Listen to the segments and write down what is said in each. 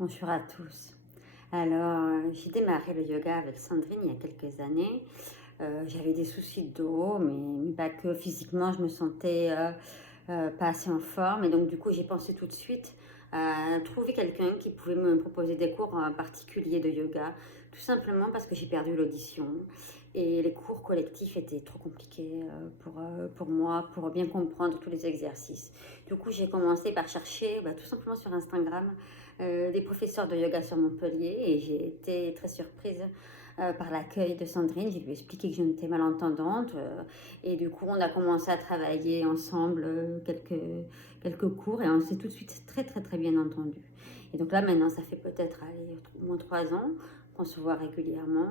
Bonjour à tous. Alors, j'ai démarré le yoga avec Sandrine il y a quelques années. J'avais des soucis de dos, mais pas que physiquement, je me sentais pas assez en forme. Et donc, du coup, j'ai pensé tout de suite à trouver quelqu'un qui pouvait me proposer des cours particuliers de yoga, tout simplement parce que j'ai perdu l'audition. Et les cours collectifs étaient trop compliqués pour moi, pour bien comprendre tous les exercices. Du coup, j'ai commencé par chercher tout simplement sur Instagram des professeurs de yoga sur Montpellier et j'ai été très surprise par l'accueil de Sandrine. Je lui ai expliqué que je n'étais malentendante et du coup on a commencé à travailler ensemble quelques cours et on s'est tout de suite très bien entendu. Et donc là maintenant ça fait peut-être au moins 3 ans qu'on se voit régulièrement.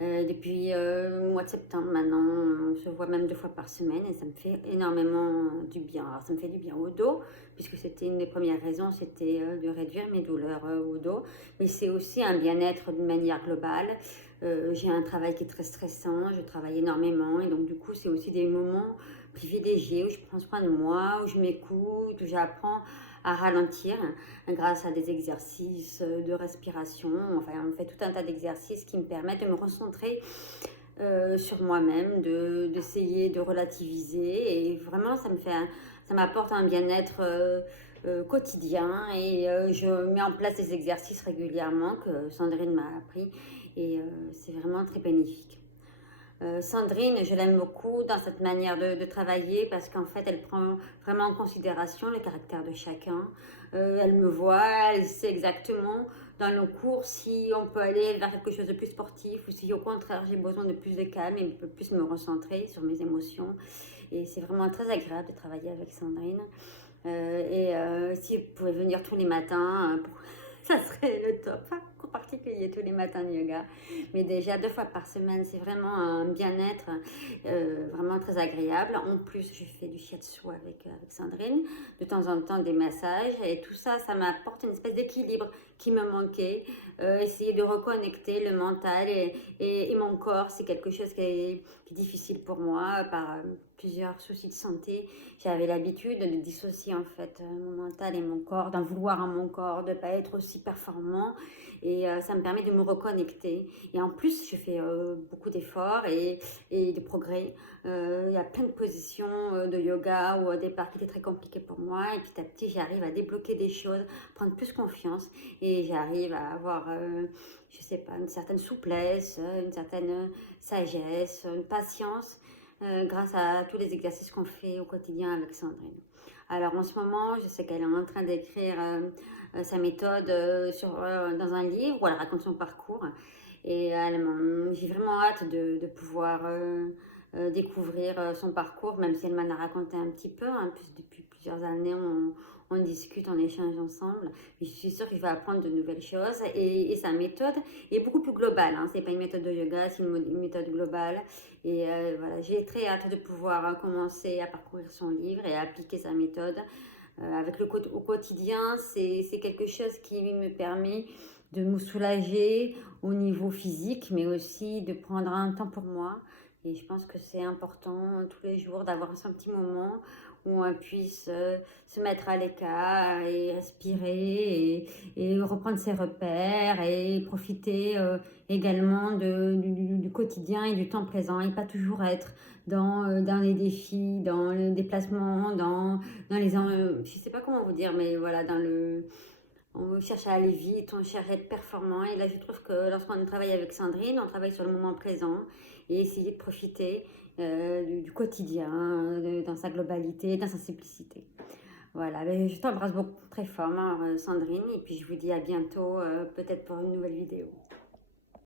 Depuis le mois de septembre maintenant, on se voit même 2 fois par semaine et ça me fait énormément du bien. Alors ça me fait du bien au dos, puisque c'était une des premières raisons, c'était de réduire mes douleurs au dos, mais c'est aussi un bien-être d'une manière globale. J'ai un travail qui est très stressant, je travaille énormément et donc du coup c'est aussi des moments privilégiés où je prends soin de moi, où je m'écoute, où j'apprends à ralentir grâce à des exercices de respiration. Enfin, on fait tout un tas d'exercices qui me permettent de me recentrer sur moi-même, d'essayer de relativiser. Et vraiment, ça m'apporte un bien-être quotidien. Et je mets en place des exercices régulièrement que Sandrine m'a appris. Et c'est vraiment très bénéfique. Sandrine, je l'aime beaucoup dans cette manière de travailler parce qu'en fait, elle prend vraiment en considération le caractère de chacun. Elle me voit, elle sait exactement dans nos cours si on peut aller vers quelque chose de plus sportif ou si au contraire j'ai besoin de plus de calme et de plus me recentrer sur mes émotions. Et c'est vraiment très agréable de travailler avec Sandrine. Si vous pouvez venir tous les matins, ça serait le top. Un cours particulier tous les matins de yoga. Mais déjà 2 fois par semaine, c'est vraiment un bien-être vraiment très agréable. En plus, je fais du shiatsu avec Sandrine. De temps en temps, des massages. Et tout ça, ça m'apporte une espèce d'équilibre qui me manquait. Essayer de reconnecter le mental et mon corps, c'est quelque chose qui est difficile pour moi par plusieurs soucis de santé. J'avais l'habitude de dissocier en fait mon mental et mon corps, d'en vouloir à mon corps, de ne pas être aussi performant. Et ça me permet de me reconnecter. Et en plus, je fais beaucoup d'efforts et de progrès. Il y a plein de positions de yoga où au départ qui étaient très compliquées pour moi. Et petit à petit, j'arrive à débloquer des choses, prendre plus confiance. Et j'arrive à avoir, je sais pas, une certaine souplesse, une certaine sagesse, une patience grâce à tous les exercices qu'on fait au quotidien avec Sandrine. Alors en ce moment, je sais qu'elle est en train d'écrire sa méthode dans un livre où elle raconte son parcours. Et j'ai vraiment hâte de pouvoir découvrir son parcours, même si elle m'en a raconté un petit peu. Hein, depuis plusieurs années, on discute, on échange ensemble. Mais je suis sûre qu'il va apprendre de nouvelles choses. Et sa méthode est beaucoup plus globale. Hein. Ce n'est pas une méthode de yoga, c'est une méthode globale. Et voilà, j'ai très hâte de pouvoir commencer à parcourir son livre et à appliquer sa méthode. Au quotidien, c'est quelque chose qui me permet de me soulager au niveau physique, mais aussi de prendre un temps pour moi. Et je pense que c'est important tous les jours d'avoir un petit moment où on puisse se mettre à l'écart et respirer et reprendre ses repères et profiter également du quotidien et du temps présent et pas toujours être dans les défis, dans le déplacement, je sais pas comment vous dire, mais voilà, on cherche à aller vite, on cherche à être performant. Et là, je trouve que lorsqu'on travaille avec Sandrine, on travaille sur le moment présent et essayer de profiter du quotidien, dans sa globalité, dans sa simplicité. Voilà, mais je t'embrasse beaucoup très fort, Sandrine, et puis je vous dis à bientôt, peut-être pour une nouvelle vidéo.